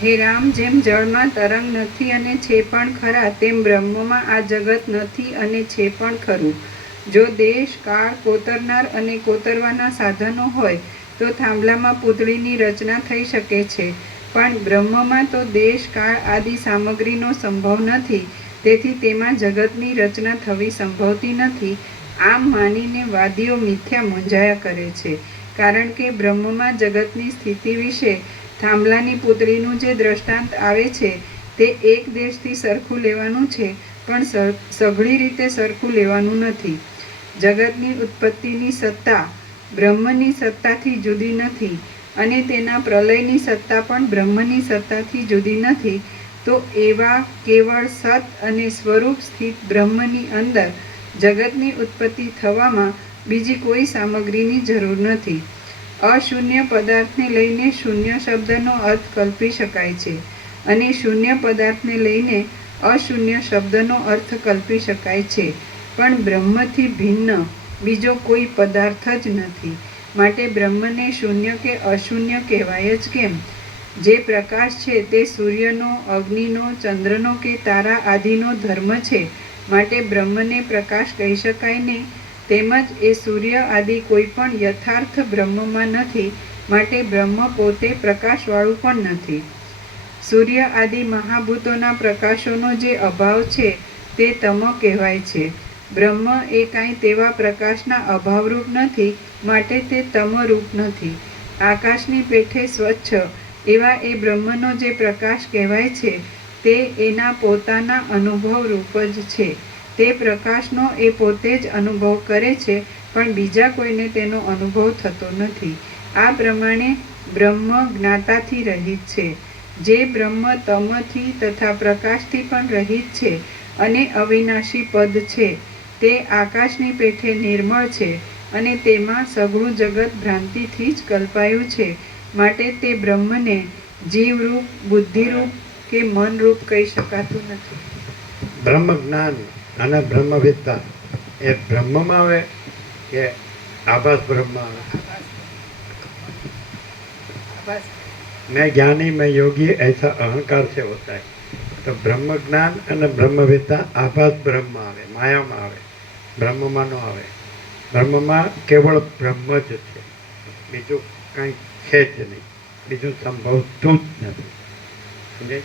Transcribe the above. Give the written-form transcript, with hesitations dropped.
હે રામ, જેમ જળમાં તરંગ નથી અને છે પણ ખરા, તેમ બ્રહ્મમાં આ જગત નથી અને છે પણ ખરું. જો દેશ કાળ કોતરનાર અને કોતરવાના સાધનો હોય તો થાંભલામાં પૂતળીની રચના થઈ શકે છે, પણ બ્રહ્મમાં તો દેશ કાળ આદિ સામગ્રીનો સંભવ નથી, તેથી તેમાં જગતની રચના થવી સંભવતી નથી. આમ માનીને વાદીઓ મિથ્યા મૂંઝાયા કરે છે, કારણ કે બ્રહ્મમાં જગતની સ્થિતિ વિશે થાંભલાની પૂતળીનું જે દ્રષ્ટાંત આવે છે તે એક દેશથી સરખું લેવાનું છે, પણ સઘળી રીતે સરખું લેવાનું નથી. જગતની ઉત્પત્તિની સત્તા બ્રહ્મની સત્તાથી જુદી નથી અને તેના પ્રલયની સત્તા પણ બ્રહ્મની સત્તાથી જુદી નથી. તો એવા કેવળ સત અને સ્વરૂપ સ્થિત બ્રહ્મની અંદર જગતની ઉત્પત્તિ થવામાં બીજી કોઈ સામગ્રીની જરૂર નથી. અશૂન્ય પદાર્થને લઈને શૂન્ય શબ્દનો અર્થ કલ્પી શકાય છે અને શૂન્ય પદાર્થને લઈને અશૂન્ય શબ્દનો અર્થ કલ્પી શકાય છે, પણ બ્રહ્મથી ભિન્ન બીજો કોઈ પદાર્થ જ નથી. માટે બ્રહ્મને શૂન્ય કે અશૂન્ય કહેવાય જ કેમ? જે પ્રકાશ છે તે સૂર્યનો, અગ્નિનો, ચંદ્રનો કે તારા આદિનો ધર્મ છે, માટે બ્રહ્મને પ્રકાશ કહી શકાય નહીં. તેમજ એ સૂર્ય આદિ કોઈ પણ યથાર્થ બ્રહ્મમાં નથી, માટે બ્રહ્મ પોતે પ્રકાશવાળું પણ નથી. સૂર્ય આદિ મહાભૂતોના પ્રકાશોનો જે અભાવ છે તે તમ કહેવાય છે. બ્રહ્મ એ કાંઈ તેવા પ્રકાશના અભાવરૂપ નથી, માટે તે તમરૂપ નથી. આકાશની પેઠે સ્વચ્છ એવા એ બ્રહ્મનો જે પ્રકાશ કહેવાય છે તે એના પોતાના અનુભવરૂપ જ છે. તે પ્રકાશનો એ પોતે જ અનુભવ કરે છે, પણ બીજા કોઈને તેનો અનુભવ થતો નથી. આ પ્રમાણે બ્રહ્મ જ્ઞાતાથી રહિત છે. જે બ્રહ્મ તમથી તથા પ્રકાશથી પણ રહિત છે અને અવિનાશી પદ છે, તે આકાશની પેઠે નિર્મળ છે અને તેમાં સઘળું જગત ભ્રાંતિથી જ કલ્પાયું છે, માટે તે બ્રહ્મને જીવરૂપ, બુદ્ધિરૂપ કે મનરૂપ કહી શકાતું નથી. બ્રહ્મ જ્ઞાન અને બ્રહ્મવિદ્તા એ બ્રહ્મમાં આવે કે આભાસ બ્રહ્મમાં આવે? मैं ज्ञानी मैं योगी ऐसा अहंकार से होता है. तो ब्रह्म ज्ञान અને બ્રહ્મવિદ્તા આભાસ બ્રહ્મમાં આવે, માયામાં આવે, બ્રહ્મમાં ન આવે. બ્રહ્મમાં કેવળ બ્રહ્મ જ છે, બીજું કંઈ છે જ નહીં, બીજું સંભવતું જ નથી. સમજે?